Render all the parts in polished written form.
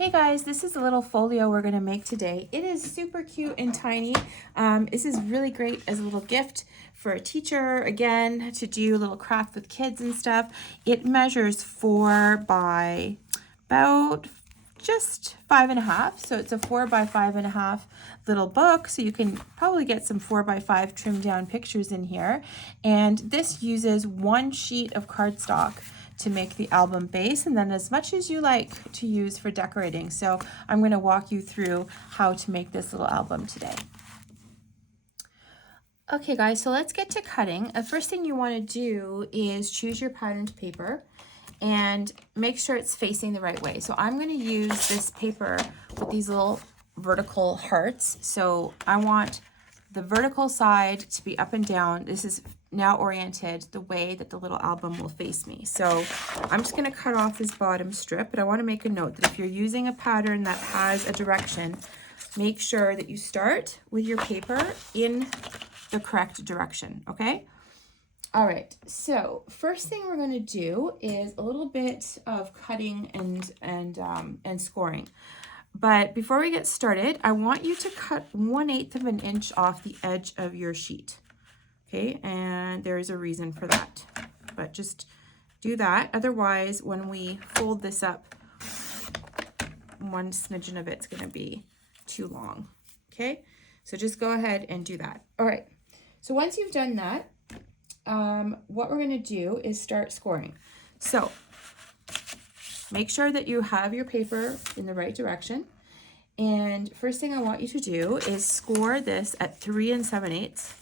Hey guys, this is a little folio we're going to make today. It is super cute and tiny. This is really great as a little gift for a teacher, again, to do a little craft with kids and stuff. It measures 4 by about just 5.5. So it's a 4 by 5.5 little book. So you can probably get some 4 by 5 trimmed down pictures in here. And this uses 1 sheet of cardstock to make the album base, and then as much as you like to use for decorating. So I'm going to walk you through how to make this little album today. Okay guys, so let's get to cutting. The first thing you want to do is choose your patterned paper and make sure it's facing the right way. So I'm going to use this paper with these little vertical hearts. So I want the vertical side to be up and down. This is now oriented the way that the little album will face me. So I'm just going to cut off this bottom strip, but I want to make a note that if you're using a pattern that has a direction, make sure that you start with your paper in the correct direction, okay? All right, so first thing we're going to do is a little bit of cutting and scoring. But before we get started, I want you to cut 1/8 of an inch off the edge of your sheet. Okay, and there is a reason for that, but just do that. Otherwise, when we fold this up, one smidgen of it's going to be too long. Okay, so just go ahead and do that. All right, so once you've done that, what we're going to do is start scoring. So make sure that you have your paper in the right direction. And first thing I want you to do is score this at 3 7/8.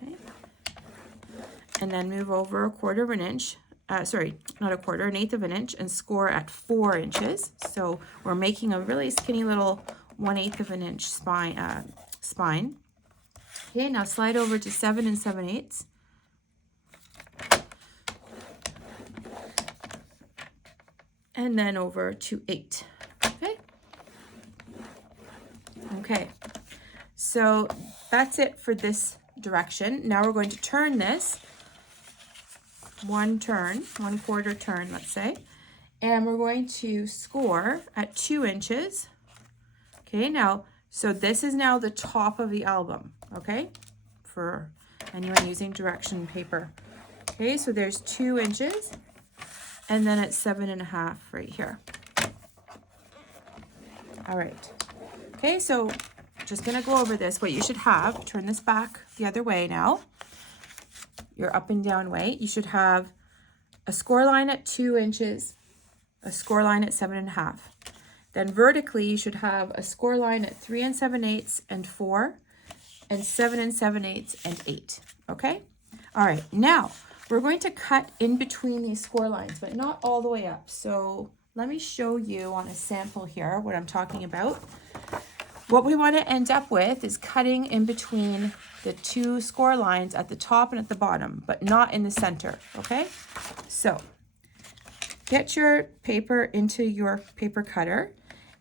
Okay. And then move over 1/4 of an inch, sorry, not 1/4, 1/8 of an inch, and score at 4 inches. So we're making a really skinny little 1/8 of an inch spine. Okay, now slide over to 7 7/8. And then over to 8, okay, so that's it for this direction. Now we're going to turn this, 1/4 turn, let's say, and we're going to score at 2 inches, okay? Now, so this is now the top of the album, okay, for anyone using direction paper, okay? So there's 2 inches. And then it's 7.5 right here. All right. Okay, so just gonna go over this. What you should have, turn this back the other way now, your up and down way. You should have a score line at 2 inches, a score line at 7.5. Then vertically, you should have a score line at 3 7/8 and 4, and 7 7/8 and 8, okay? All right, now, we're going to cut in between these score lines, but not all the way up. So let me show you on a sample here what I'm talking about. What we want to end up with is cutting in between the 2 score lines at the top and at the bottom, but not in the center, okay? So get your paper into your paper cutter,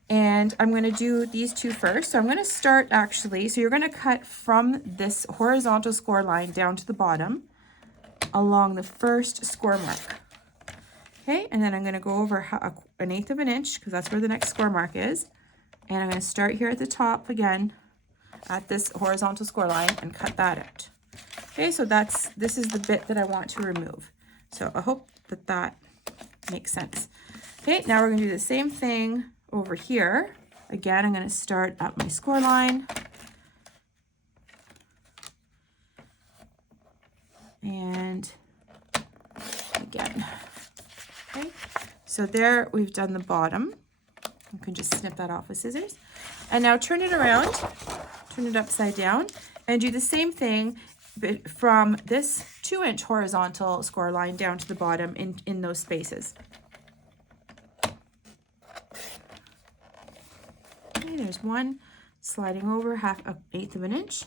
and I'm going to do these 2 first. So I'm going to start actually, so you're going to cut from this horizontal score line down to the bottom, along the first score mark, okay? And then I'm going to go over 1/8 of an inch because that's where the next score mark is, and I'm going to start here at the top again at this horizontal score line and cut that out. Okay, so this is the bit that I want to remove. So I hope that makes sense. Okay, now we're going to do the same thing over here. Again, I'm going to start at my score line. And again, okay, so there we've done the bottom. You can just snip that off with scissors. And now turn it around, turn it upside down, and do the same thing but from this 2-inch horizontal score line down to the bottom in those spaces. Okay, there's 1, sliding over 1/8 of an inch,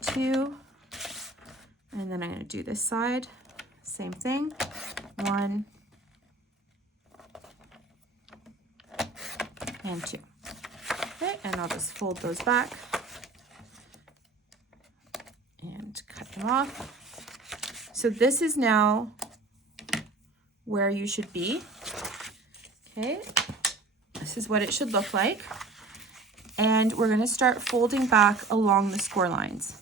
2, and then I'm going to do this side, same thing, 1 and 2. Okay, and I'll just fold those back and cut them off. So this is now where you should be. Okay, this is what it should look like. And we're going to start folding back along the score lines.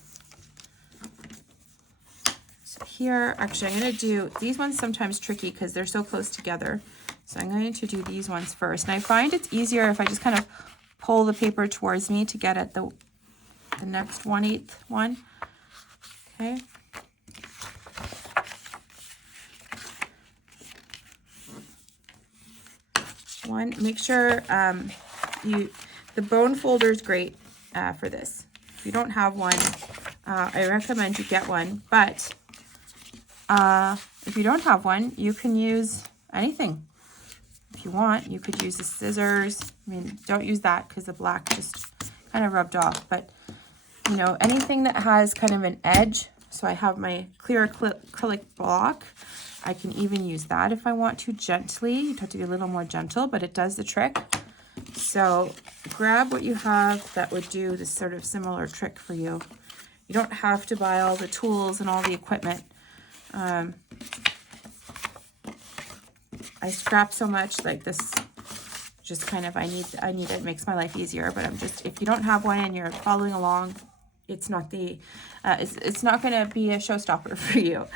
So here, actually, I'm going to do, these ones sometimes tricky because they're so close together. So I'm going to do these ones first. And I find it's easier if I just kind of pull the paper towards me to get at the next 1/8 one. Okay. Make sure the bone folder is great for this. If you don't have one, I recommend you get one. But if you don't have one, you can use anything. If you want, you could use the scissors. I mean, don't use that because the black just kind of rubbed off. But, you know, anything that has kind of an edge. So I have my clear acrylic block. I can even use that if I want to gently. You have to be a little more gentle, but it does the trick. So grab what you have that would do this sort of similar trick for you. You don't have to buy all the tools and all the equipment. I scrap so much, like this just kind of, I need it. It makes my life easier, but I'm just, if you don't have one and you're following along, it's not the, it's not going to be a showstopper for you.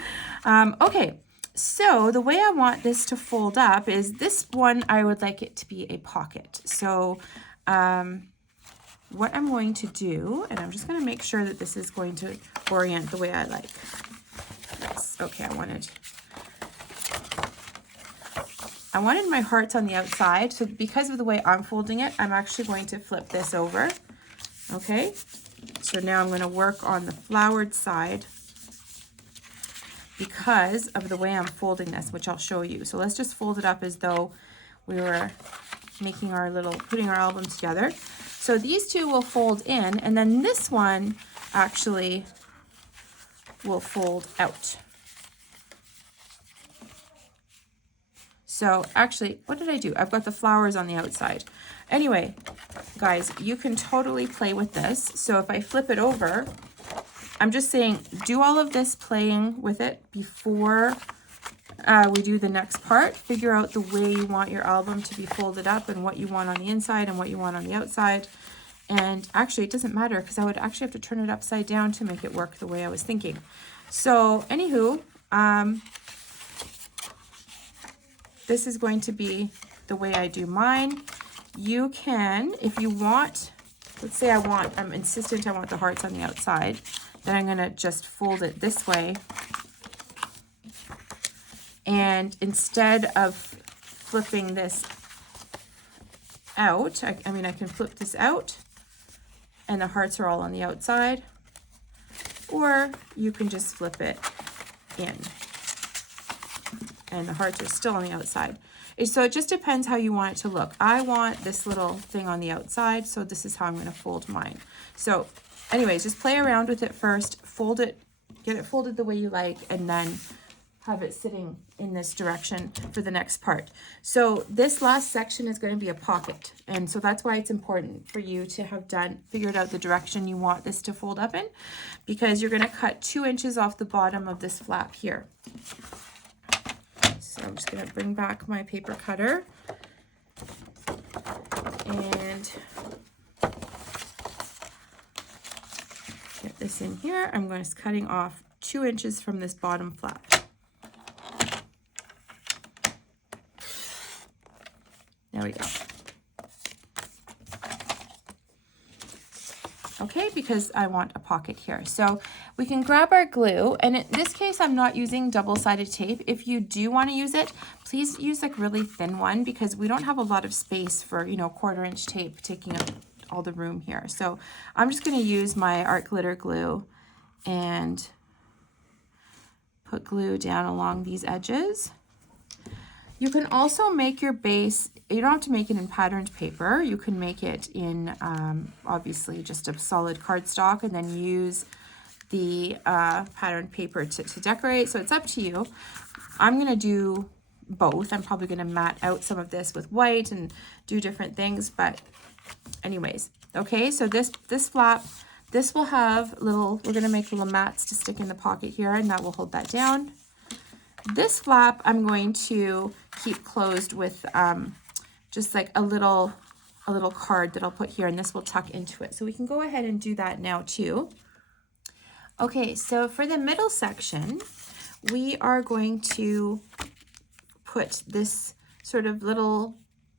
Okay. So the way I want this to fold up is this one, I would like it to be a pocket. So what I'm going to do, and I'm just going to make sure that this is going to orient the way I like. Yes, okay, I wanted my hearts on the outside. So because of the way I'm folding it, I'm actually going to flip this over. Okay, so now I'm going to work on the flowered side because of the way I'm folding this, which I'll show you. So let's just fold it up as though we were making our little, putting our albums together. So these two will fold in, and then this one actually will fold out. So actually, what did I do? I've got the flowers on the outside. Anyway, guys, you can totally play with this. So if I flip it over, I'm just saying, do all of this playing with it before we do the next part. Figure out the way you want your album to be folded up and what you want on the inside and what you want on the outside. And actually, it doesn't matter because I would actually have to turn it upside down to make it work the way I was thinking. So anywho, this is going to be the way I do mine. You can, if you want, let's say I'm insistent I want the hearts on the outside. Then I'm going to just fold it this way. And instead of flipping this out, I can flip this out and the hearts are all on the outside. Or you can just flip it in and the hearts are still on the outside. So it just depends how you want it to look. I want this little thing on the outside, so this is how I'm going to fold mine. So anyways, just play around with it first, fold it, get it folded the way you like, and then have it sitting in this direction for the next part. So this last section is going to be a pocket, and so that's why it's important for you to have figured out the direction you want this to fold up in, because you're going to cut 2 inches off the bottom of this flap here. So I'm just going to bring back my paper cutter and get this in here. I'm going to cutting off 2 inches from this bottom flap. There we go. Okay, because I want a pocket here. So we can grab our glue, and in this case, I'm not using double-sided tape. If you do want to use it, please use like really thin one because we don't have a lot of space for, 1/4-inch tape taking up all the room here. So I'm just going to use my art glitter glue and put glue down along these edges. You can also make your base, you don't have to make it in patterned paper. You can make it in, obviously, just a solid cardstock and then use the patterned paper to decorate. So it's up to you. I'm going to do both. I'm probably going to mat out some of this with white and do different things. But anyways, okay, so this flap, this will have we're going to make little mats to stick in the pocket here, and that will hold that down. This flap I'm going to keep closed with just like a little card that I'll put here, and this will tuck into it. So we can go ahead and do that now too. Okay, so for the middle section, we are going to put this sort of little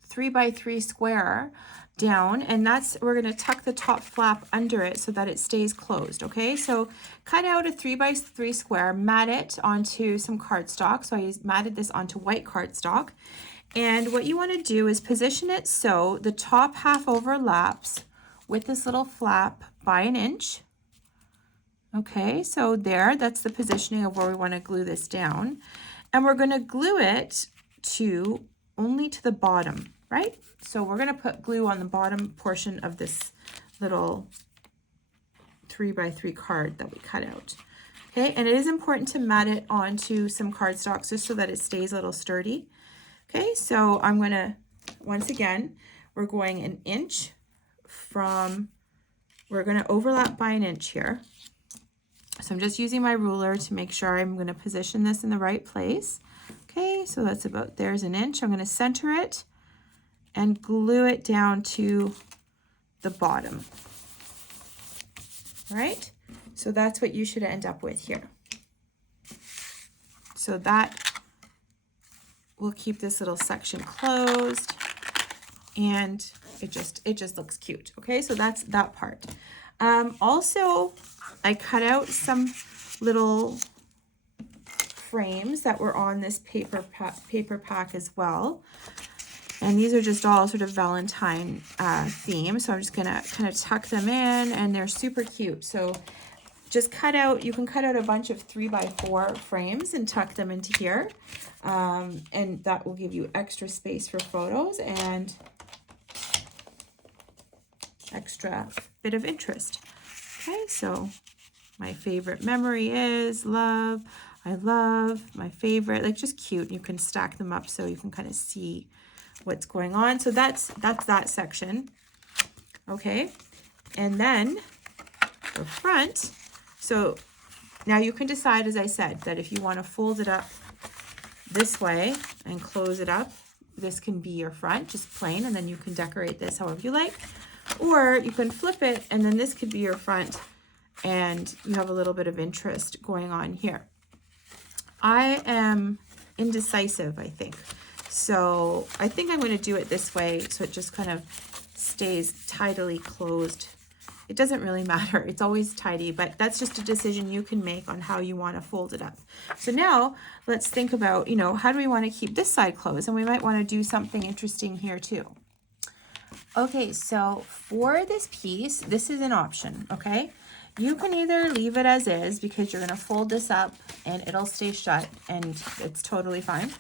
3x3 square down, and we're going to tuck the top flap under it so that it stays closed. Okay, so cut out a 3x3 square, mat it onto some cardstock. So I matted this onto white cardstock, and what you want to do is position it so the top half overlaps with this little flap by 1 inch. Okay, so that's the positioning of where we want to glue this down, and we're going to glue it only to the bottom, right? So we're going to put glue on the bottom portion of this little 3x3 card that we cut out. Okay, and it is important to mat it onto some cardstock just so that it stays a little sturdy. Okay, so I'm going to, once again, we're going 1 inch we're going to overlap by 1 inch here. So I'm just using my ruler to make sure I'm going to position this in the right place. Okay, so that's there's 1 inch. I'm going to center it and glue it down to the bottom. All right, so that's what you should end up with here. So that will keep this little section closed, and it just looks cute. Okay, so that's that part. Also, I cut out some little frames that were on this paper pack as well. And these are just all sort of Valentine theme. So I'm just gonna kind of tuck them in, and they're super cute. So just you can cut out a bunch of 3x4 frames and tuck them into here. And that will give you extra space for photos and extra bit of interest. Okay, so my favorite memory is love. I love my favorite, like just cute. You can stack them up so you can kind of see what's going on. So that's that section. Okay, and then the front. So now you can decide, as I said, that if you want to fold it up this way and close it up, this can be your front, just plain, and then you can decorate this however you like. Or you can flip it, and then this could be your front, and you have a little bit of interest going on here. I am indecisive, I think. So I think I'm going to do it this way so it just kind of stays tidily closed. It doesn't really matter. It's always tidy, but that's just a decision you can make on how you want to fold it up. So now let's think about, how do we want to keep this side closed? And we might want to do something interesting here too. Okay, so for this piece, this is an option, okay? You can either leave it as is because you're going to fold this up and it'll stay shut and it's totally fine.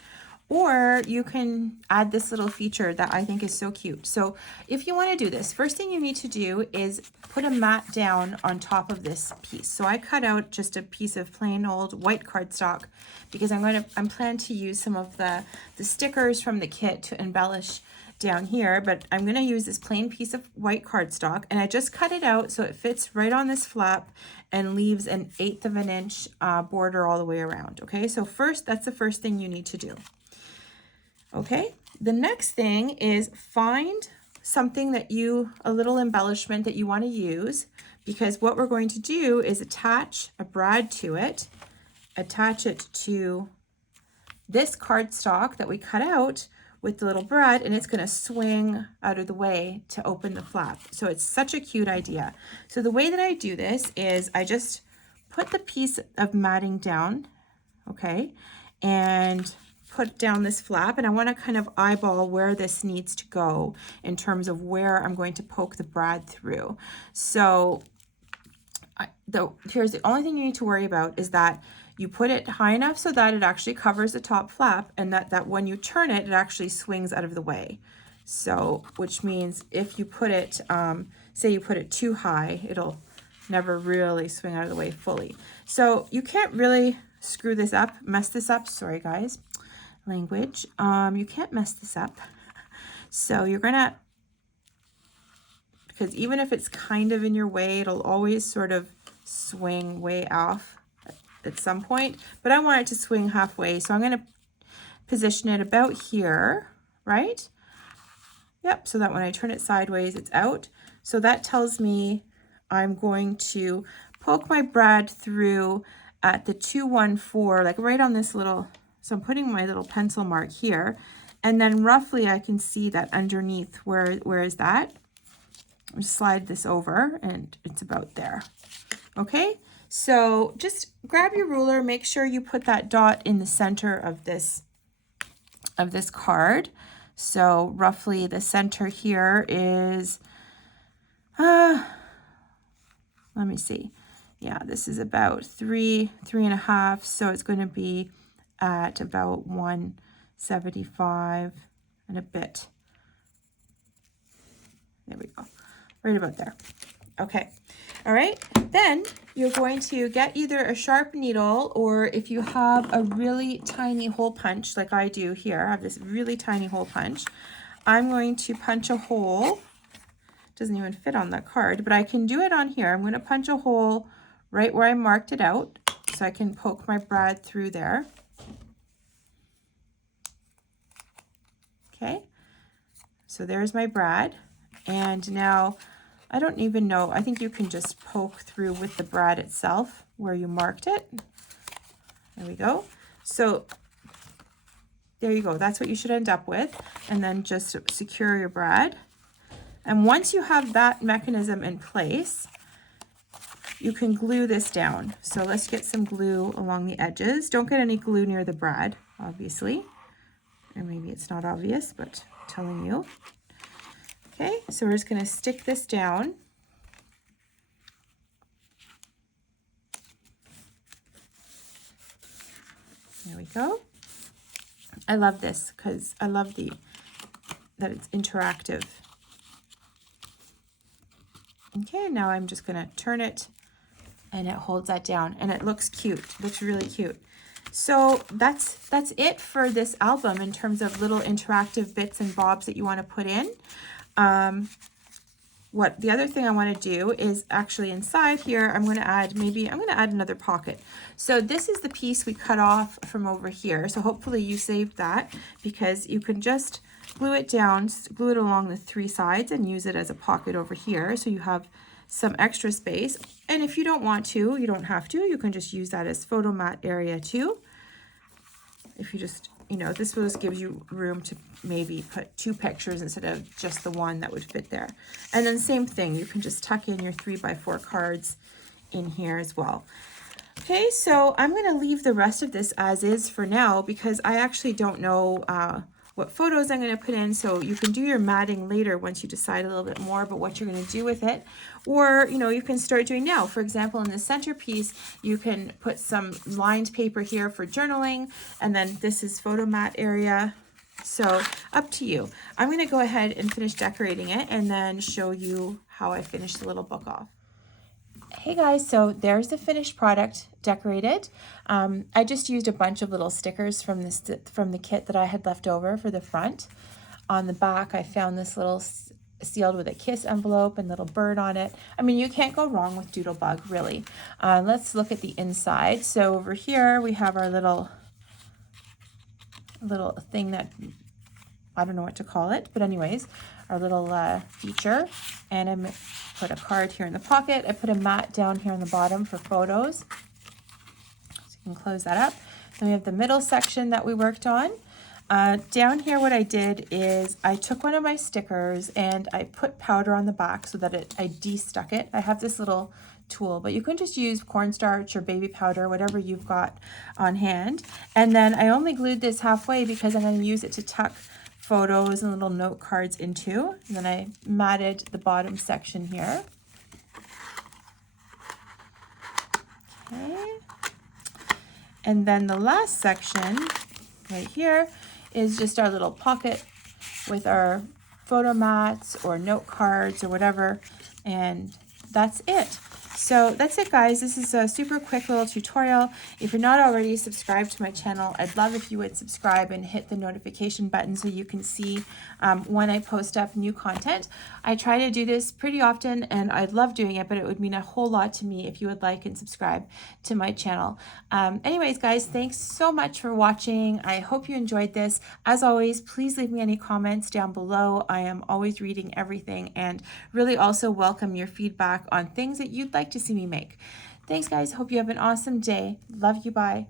Or you can add this little feature that I think is so cute. So if you want to do this, first thing you need to do is put a mat down on top of this piece. So I cut out just a piece of plain old white cardstock because I'm planning to use some of the stickers from the kit to embellish down here, but I'm going to use this plain piece of white cardstock, and I just cut it out so it fits right on this flap and leaves an 1/8 of an inch border all the way around. Okay, so that's the first thing you need to do. Okay, the next thing is find something a little embellishment that you want to use, because what we're going to do is attach a brad to it, attach it to this cardstock that we cut out with the little brad, and it's going to swing out of the way to open the flap. So it's such a cute idea. So the way that I do this is I just put the piece of matting down, okay, and put down this flap, and I want to kind of eyeball where this needs to go in terms of where I'm going to poke the brad through. So here's the only thing you need to worry about is that you put it high enough so that it actually covers the top flap, and that when you turn it, it actually swings out of the way. So, which means if you put it, say you put it too high, it'll never really swing out of the way fully. So you can't really screw this up, mess this up. Sorry guys, language. You can't mess this up. So you're gonna, because even if it's kind of in your way, it'll always sort of swing way off. at some point, but I want it to swing halfway. So I'm going to position it about here, right? Yep, so that when I turn it sideways, it's out. So that tells me I'm going to poke my brad through at the 214, like right on this little, so I'm putting my little pencil mark here, and then roughly I can see that underneath, where is that? I'll slide this over and it's about there. Okay, so just grab your ruler, make sure you put that dot in the center of this card. So roughly the center here is, let me see. Yeah, this is about 3.5. So it's going to be at about 175 and a bit. There we go. Right about there. Okay. All right. Then you're going to get either a sharp needle, or if you have a really tiny hole punch like I do here, I have this really tiny hole punch. I'm going to punch a hole. Doesn't even fit on that card, but I can do it on here. I'm going to punch a hole right where I marked it out so I can poke my brad through there. Okay. So there's my brad. And now I don't even know, I think you can just poke through with the brad itself where you marked it. There we go. So there you go. That's what you should end up with. And then just secure your brad. And once you have that mechanism in place, you can glue this down. So let's get some glue along the edges. Don't get any glue near the brad, obviously. Or maybe it's not obvious, but I'm telling you. Okay, so we're just going to stick this down. There we go. I love this because I love that it's interactive. Okay, now I'm just going to turn it and it holds that down and it looks cute. It looks really cute. So that's it for this album in terms of little interactive bits and bobs that you want to put in. The other thing I want to do is actually inside here, I'm going to add another pocket. So this is the piece we cut off from over here. So hopefully you saved that, because you can just glue it down, glue it along the 3 sides and use it as a pocket over here. So you have some extra space. And if you don't want to, you don't have to, you can just use that as photo mat area too. If you just, this just gives you room to maybe put 2 pictures instead of just the one that would fit there. And then same thing, you can just tuck in your 3x4 cards in here as well. Okay, so I'm going to leave the rest of this as is for now, because I actually don't know what photos I'm going to put in. So you can do your matting later once you decide a little bit more about what you're going to do with it. Or, you can start doing now. For example, in the centerpiece, you can put some lined paper here for journaling. And then this is photo mat area. So up to you. I'm going to go ahead and finish decorating it and then show you how I finished the little book off. Hey guys, so there's the finished product decorated. I just used a bunch of little stickers from the kit that I had left over for the front. On the back, I found this little sealed with a kiss envelope and little bird on it. I mean, you can't go wrong with Doodlebug, really. Let's look at the inside. So over here, we have our little thing that, I don't know what to call it, but anyways, our little feature. And I put a card here in the pocket. I put a mat down here on the bottom for photos. So you can close that up. Then we have the middle section that we worked on. Down here, what I did is I took one of my stickers and I put powder on the back so that I de-stuck it. I have this little tool, but you can just use cornstarch or baby powder, whatever you've got on hand. And then I only glued this halfway because I'm going to use it to tuck photos and little note cards into. And then I matted the bottom section here. Okay. And then the last section right here is just our little pocket with our photo mats or note cards or whatever. And that's it. So that's it, guys. This is a super quick little tutorial. If you're not already subscribed to my channel, I'd love if you would subscribe and hit the notification button so you can see when I post up new content. I try to do this pretty often and I'd love doing it, but it would mean a whole lot to me if you would like and subscribe to my channel. Anyways, guys, thanks so much for watching. I hope you enjoyed this. As always, please leave me any comments down below. I am always reading everything and really also welcome your feedback on things that you'd like to see me make. Thanks, guys. Hope you have an awesome day. Love you. Bye.